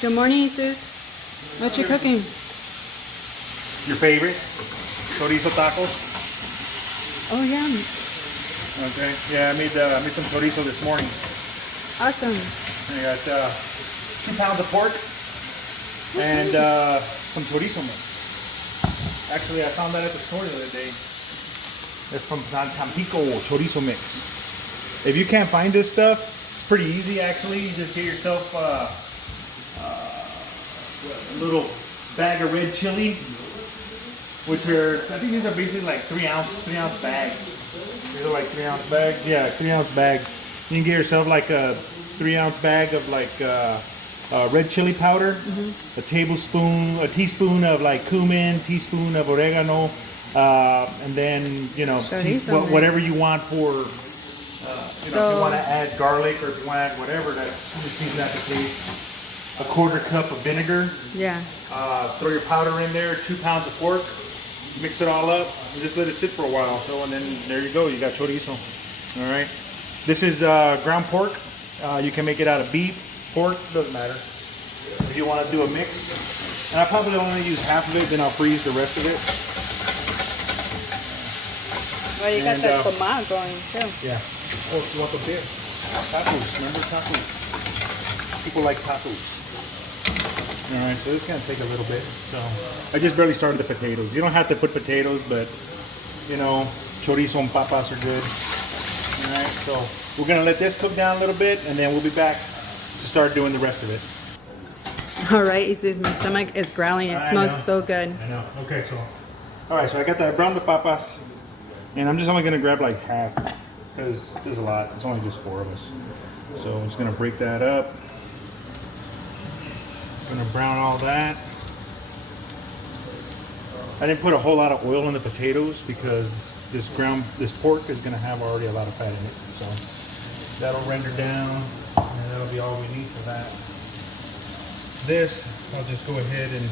Good morning, Jesus. What you cooking? Your favorite? Chorizo tacos? Oh, yeah. Okay. Yeah, I made some chorizo this morning. Awesome. I got 2 pounds of pork and some chorizo mix. Actually, I found that at the store the other day. It's from Tampico chorizo mix. If you can't find this stuff, it's pretty easy actually. You just get yourself a little bag of red chili, which are, I think these are basically like 3 ounce bags. These are like 3 ounce bags. Yeah, 3 ounce bags. You can get yourself like a 3 ounce bag of like red chili powder, a teaspoon of like cumin, teaspoon of oregano, and then whatever you want for. If you want to add garlic or if you want to add whatever, that's seems not the case. A 1/4 cup of vinegar. Yeah. Throw your powder in there. 2 pounds of pork. Mix it all up and just let it sit for a while. So and then there you go. You got chorizo. All right. This is ground pork. You can make it out of beef, pork, doesn't matter. If you want to do a mix, and I probably only use half of it, then I'll freeze the rest of it. Well, you got that tomato going too. Yeah. Oh, you want the beer? Tacos. Remember tacos? People like tacos. All right, so this is gonna take a little bit. So I just barely started the potatoes. You don't have to put potatoes, but you know, chorizo and papas are good. All right, so we're gonna let this cook down a little bit, and then we'll be back to start doing the rest of it. All right, Jesus, my stomach is growling. It smells so good. I know. Okay, so all right, so I got the brown the papas, and I'm just only gonna grab like half because there's a lot. It's only just 4 of us, so I'm just gonna break that up. Gonna brown all that. I didn't put a whole lot of oil in the potatoes because this pork is gonna have already a lot of fat in it. So that'll render down, and that'll be all we need for that. This, I'll just go ahead and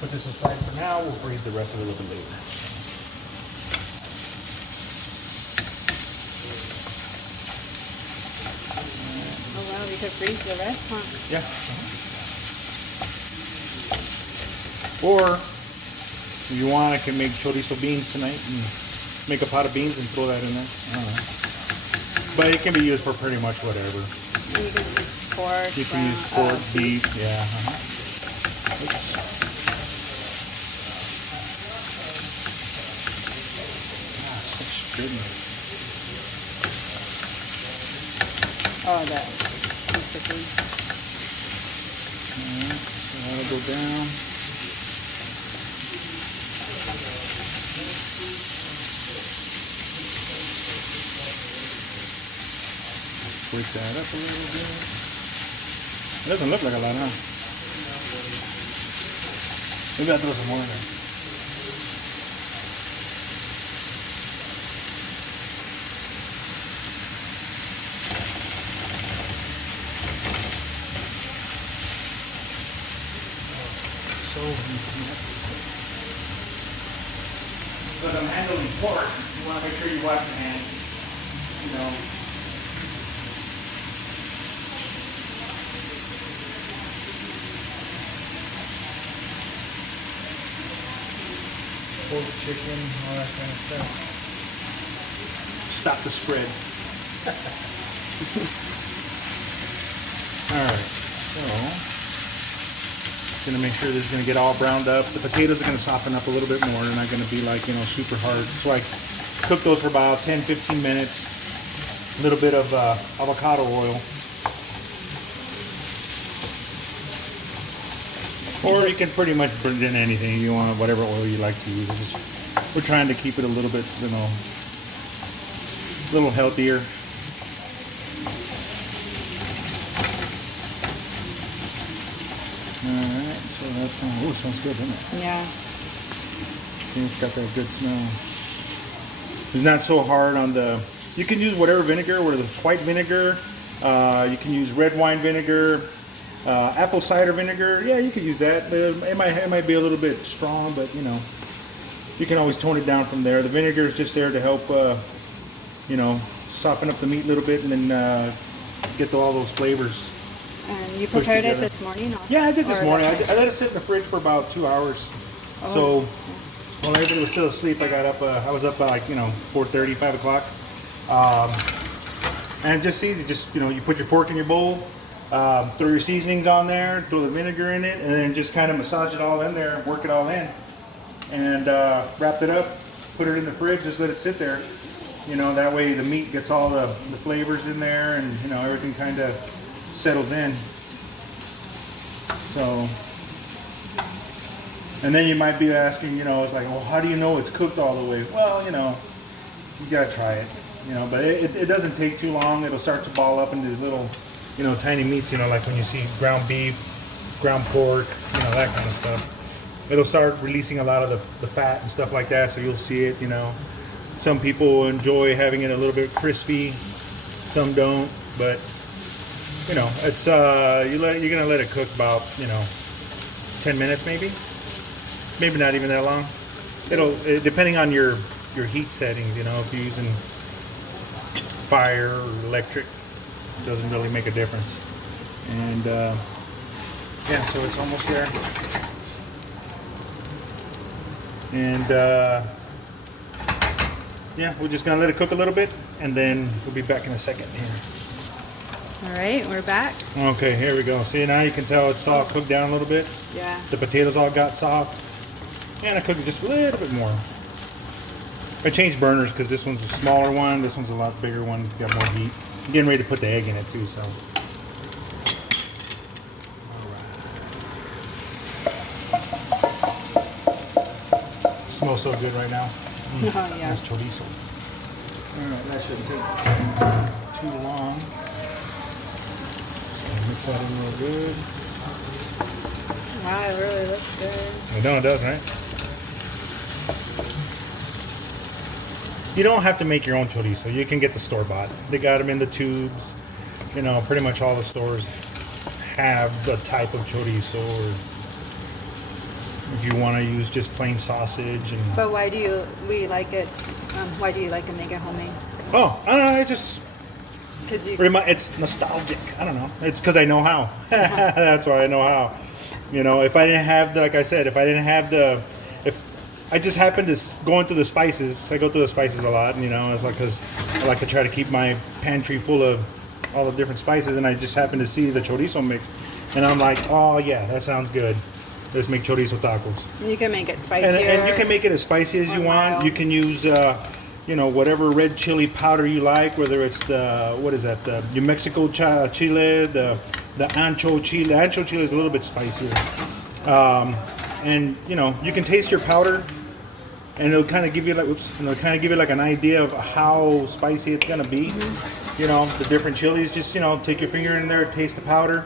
put this aside for now. We'll freeze the rest of it a little bit later. Oh wow, we could freeze the rest, huh? Yeah. Or if you want, I can make chorizo beans tonight and make a pot of beans and throw that in there. I don't know. But it can be used for pretty much whatever. You can use pork. You can use pork, beef, yeah. Such goodness. Oh, that. Basically. Alright, so that'll go down. Break that up a little bit. It doesn't look like a lot, huh? Maybe I'll throw some more in there. Because I'm handling pork, you want to make sure you wash your hands. You know. Pork, chicken, all that kind of stuff. Stop the spread. Alright, so gonna make sure this is gonna get all browned up. The potatoes are gonna soften up a little bit more. They're not gonna be like, you know, super hard. So I cook those for about 10-15 minutes. A little bit of avocado oil. Or you can pretty much put it in anything you want, whatever oil you like to use. We're trying to keep it a little bit, you know, a little healthier. Alright, so that's kind of, oh, it smells good, doesn't it? Yeah. See, it's got that good smell. It's not so hard on the, you can use whatever vinegar, whether it's white vinegar, you can use red wine vinegar, apple cider vinegar. Yeah, you could use that. It might be a little bit strong, but you know, you can always tone it down from there. The vinegar is just there to help, you know, soften up the meat a little bit and then get to all those flavors. And you Pushed prepared it together. this morning? Yeah, I did this or morning. last night? I let it sit in the fridge for about 2 hours. So while everybody was still asleep, I got up. I was up by like 4:30, 5 o'clock. And just easy. Just you put your pork in your bowl, throw your seasonings on there, throw the vinegar in it, and then just kind of massage it all in there and work it all in. And wrapped it up, put it in the fridge, just let it sit there. That way the meat gets all the flavors in there, and everything kind of settles in. So, and then you might be asking, it's like, well, how do you know it's cooked all the way? Well, you gotta try it, but it doesn't take too long. It'll start to ball up into these little, tiny meats, like when you see ground beef, ground pork, that kind of stuff. It'll start releasing a lot of the fat and stuff like that, so you'll see it, Some people enjoy having it a little bit crispy, some don't, but it's you're gonna let it cook about 10 minutes maybe not even that long. Depending on your heat settings, if you're using fire or electric, it doesn't really make a difference. And yeah, so it's almost there. And yeah, we're just gonna let it cook a little bit, and then we'll be back in a second here. All right, we're back. Okay, here we go. See, now you can tell it's all cooked down a little bit. Yeah. The potatoes all got soft. And I cooked it just a little bit more. I changed burners because this one's a smaller one. This one's a lot bigger one. Got more heat. I'm getting ready to put the egg in it too, so. Smells so good right now. Oh, yeah. That's chorizo. Alright, that shouldn't take too long. So mix that in real good. Wow, it really looks good. I know it does, right? You don't have to make your own chorizo. You can get the store-bought. They got them in the tubes. Pretty much all the stores have the type of chorizo, or if you want to use just plain sausage. But why do you like it? Why do you like to make it homemade? Oh, I don't know. It just Because you. it's nostalgic. I don't know. It's because I know how. That's why I know how. If I didn't have if I just happened to going through the spices. I go through the spices a lot, it's like because I like to try to keep my pantry full of all the different spices, and I just happened to see the chorizo mix, and I'm like, oh yeah, that sounds good. Let's make chorizo tacos. You can make it spicier. And you can make it as spicy as you want. mild. You can use, whatever red chili powder you like, whether it's the New Mexico chile, the ancho chile. The ancho chile is a little bit spicier. And you can taste your powder, and it'll kind of give you like an idea of how spicy it's gonna be. The different chilies. Just take your finger in there, taste the powder,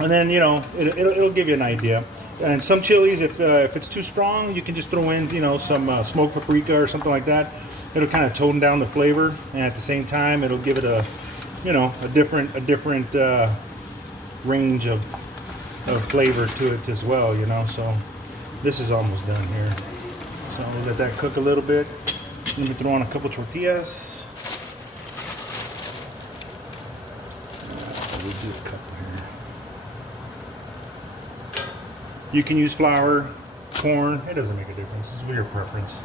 and then it'll give you an idea. And some chilies, if it's too strong, you can just throw in some smoked paprika or something like that. It'll kind of tone down the flavor, and at the same time, it'll give it a different range of flavor to it as well. So this is almost done here. So we'll let that cook a little bit. Let me throw on a couple tortillas. We'll do a couple here. You can use flour, corn. It doesn't make a difference. It's your preference.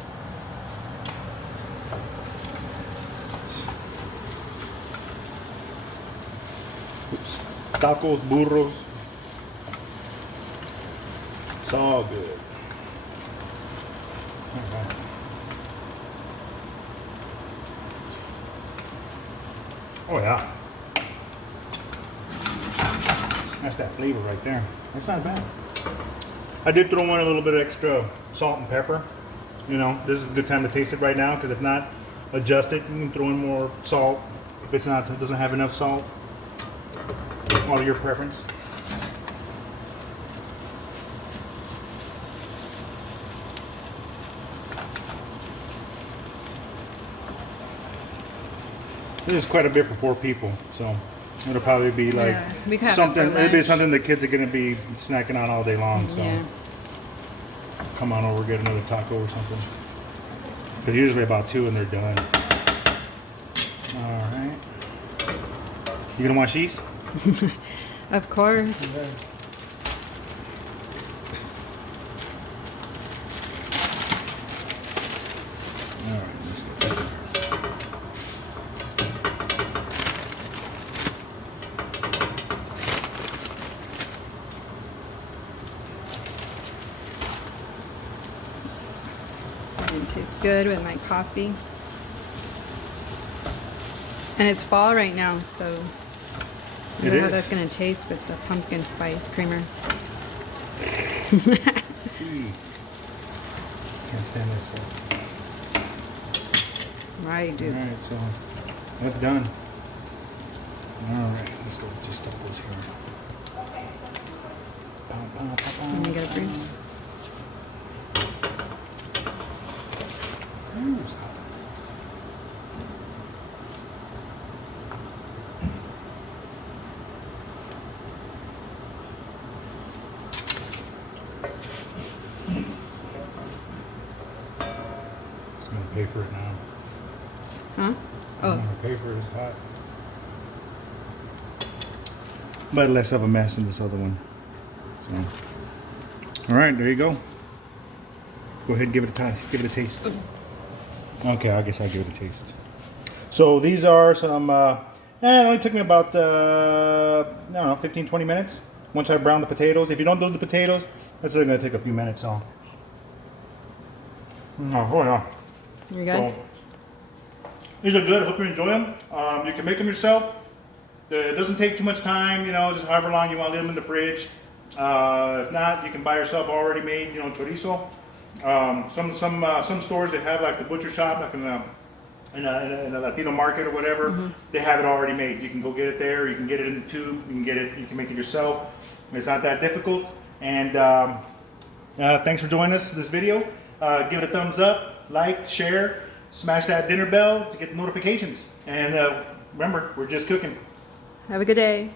Oops. Tacos, burros. It's all good. Okay. Oh yeah. That's that flavor right there. That's not bad. I did throw in a little bit of extra salt and pepper. This is a good time to taste it right now, because if not, adjust it. You can throw in more salt if it doesn't have enough salt. All to your preference. This is quite a bit for 4 people, so it'll probably be like we can have it something. for It'll be lunch. something the kids are gonna be snacking on all day long. So Yeah. come on over, get another taco or something. Because usually about 2 and they're done. All right. You gonna want cheese? Of course. Okay. All right, let's get that. It tastes good with my coffee. And it's fall right now, so I It don't know how is. that's going to taste with the pumpkin spice creamer. See. Can't stand this. Right, dude. All right, so that's done. All right, let's go. Just stuff this here. Let me get a brew. Ooh, it's hot. It's gonna pay for it now. Huh? I'm Oh, gonna pay for it. It's hot. But less of a mess than this other one. So, all right, there you go. Go ahead, and give it a give it a taste. Okay, I guess I'll give it a taste. So these are some. It only took me about I don't know, 15, 20 minutes. Once I brown the potatoes. If you don't do the potatoes, that's only gonna take a few minutes. So. Oh yeah. you good? So, these are good. I hope you enjoy them. You can make them yourself. It doesn't take too much time, you know, just however long you want to leave them in the fridge. If not, you can buy yourself already made, you know, chorizo. Some stores, they have like the butcher shop, like in a Latino market or whatever. They have it already made. You can go get it there. You can get it in the tube. You can get it. You can make it yourself. It's not that difficult. And thanks for joining us in this video. Give it a thumbs up, like, share, smash that dinner bell to get notifications. And remember, we're just cooking. Have a good day.